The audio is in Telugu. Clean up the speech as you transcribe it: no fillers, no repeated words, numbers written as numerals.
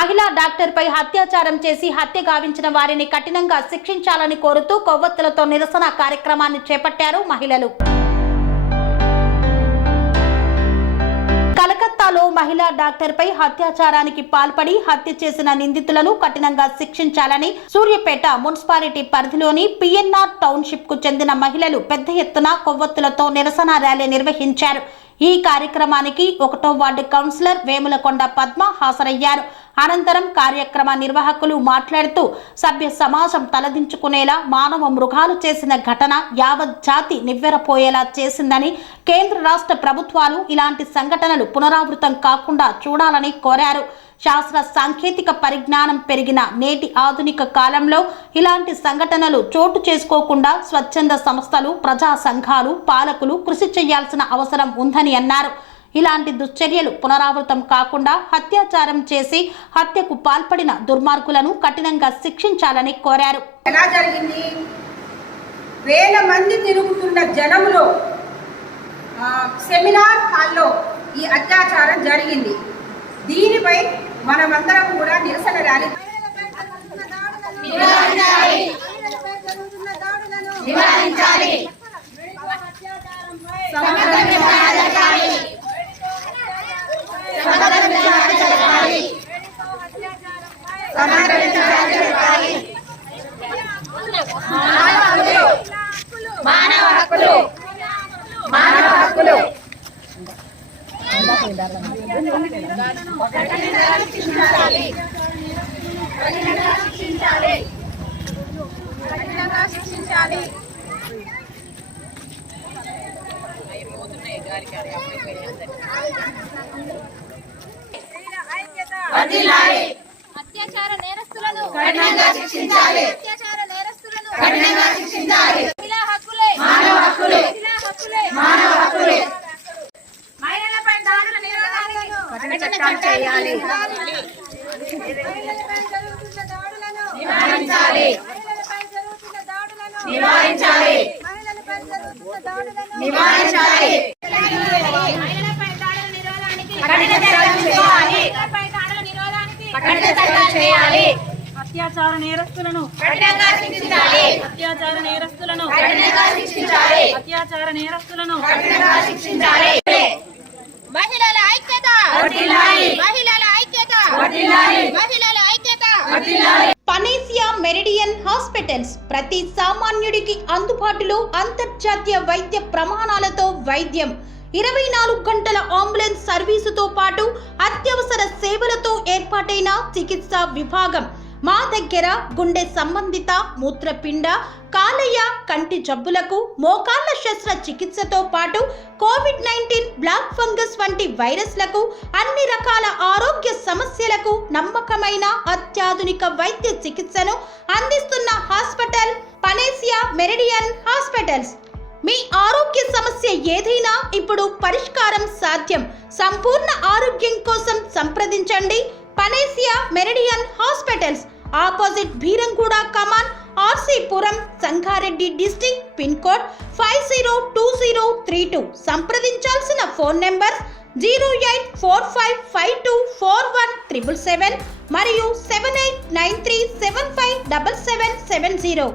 మహిళా డాక్టర్పై అత్యాచారం చేసి హత్య గావించిన వారిని కఠినంగా శిక్షించాలని కోరుతూ కొవ్వొత్తులతో నిరసన కార్యక్రమాన్ని చేపట్టారు మహిళలు. కలకత్తాలో మహిళా డాక్టర్పై అత్యాచారానికి పాల్పడి హత్య చేసిన నిందితులను కఠినంగా శిక్షించాలని సూర్యాపేట మున్సిపాలిటీ పరిధిలోని పిఎన్ఆర్ టౌన్షిప్ కు చెందిన మహిళలు పెద్ద ఎత్తున కొవ్వొత్తులతో నిరసన ర్యాలీ నిర్వహించారు. ఈ కార్యక్రమానికి 1వ వార్డు కౌన్సిలర్ వేములకొండ పద్మ హాజరయ్యారు. అనంతరం కార్యక్రమ నిర్వాహకులు మాట్లాడుతూ సభ్య సమాజం తలదించుకునేలా మానవ మృగాలు చేసిన ఘటన యావత్ జాతి నివ్వెరపోయేలా చేసిందని, కేంద్ర రాష్ట్ర ప్రభుత్వాలు ఇలాంటి సంఘటనలు పునరావృతం కాకుండా చూడాలని కోరారు. శాస్త్ర సాంకేతిక పరిజ్ఞానం పెరిగిన నేటి ఆధునిక కాలంలో ఇలాంటి సంఘటనలు చోటు చేసుకోకుండా స్వచ్ఛంద సంస్థలు, ప్రజా సంఘాలు, పాలకులు కృషి చేయాల్సిన అవసరం ఉందని అన్నారు. ఇలాంటి దుశ్చర్యలు పునరావృతం కాకుండా అత్యాచారం చేసి హత్యకు పాల్పడిన దుర్మార్గులను కఠినంగా శిక్షించాలని కోరారు. ఎలా జరిగింది? వేల మంది తిరుగుతున్న జనంలో సెమినార్ హాల్లో ఈ అత్యాచారం జరిగింది. దీనిపై మనమందరం కూడా నిరసన ర్యాలీ మానవ హక్కులు అత్యాచార నేరస్తులను కఠినంగా శిక్షించాలి. అత్యాచార నేరస్తులను కఠినంగా శిక్షించాలి. మహిళా హక్కులే మానవ హక్కులే. మహిళా హక్కులే మానవ హక్కులే. మహిళలపై దాడుల నిరోధానికి కఠిన చట్టాలు చేయాలి. మహిళలపై జరుగుతున్న దాడులను నివారించాలి. మహిళలపై జరుగుతున్న దాడులను నివారించాలి. మహిళలపై జరుగుతున్న దాడులను నివారించాలి. మహిళలపై దాడుల నిరోధానికి కఠిన చట్టాలు చేయాలి. మహిళలపై దాడుల నిరోధానికి కఠిన చట్టాలు చేయాలి. అత్యాచార నేరస్తులను కఠినంగా శిక్షించాలి. అత్యాచార నేరస్తులను కఠినంగా శిక్షించాలి. అత్యాచార నేరస్తులను కఠినంగా శిక్షించాలి. మహిళల ఐక్యత వర్ధిల్లాలి. మహిళల ఐక్యత వర్ధిల్లాలి. మహిళల ఐక్యత వర్ధిల్లాలి. పనేసియా మెరిడియన్ హాస్పిటల్స్ ప్రతి సామాన్యుడికి అందుబాటులో అంతర్జాతీయ వైద్య ప్రమాణాలతో వైద్యం, 24 గంటల అంబులెన్స్ సర్వీసుతో పాటు అత్యవసర సేవలతో ఏర్పాటైన చికిత్సా విభాగం. మా దగ్గర గుండె సంబంధిత, మూత్రపిండ, కాలేయ, కంటి జబ్బులకు, మోకాళ్ల శస్త్ర చికిత్సతో పాటు కోవిడ్-19, బ్లాక్ ఫంగస్ వంటి వైరస్లకు, అన్ని రకాల ఆరోగ్య సమస్యలకు నమ్మకమైన అత్యాధునిక వైద్య చికిత్సను అందిస్తున్న హాస్పిటల్ పనేసియా మెరిడియన్ హాస్పిటల్స్. మీ ఆరోగ్య సమస్య ఏదైనా ఇప్పుడు పరిష్కారం సాధ్యం. సంపూర్ణ ఆరోగ్యం కోసం సంప్రదించండి Panacea Meridian hospitals, opposite Beeramguda Kaman, RC Puram, Sangareddy district, pin code 502032. సంప్రదించాల్సిన ఫోన్ నెంబర్ 0845524177 మరియు 7893757770.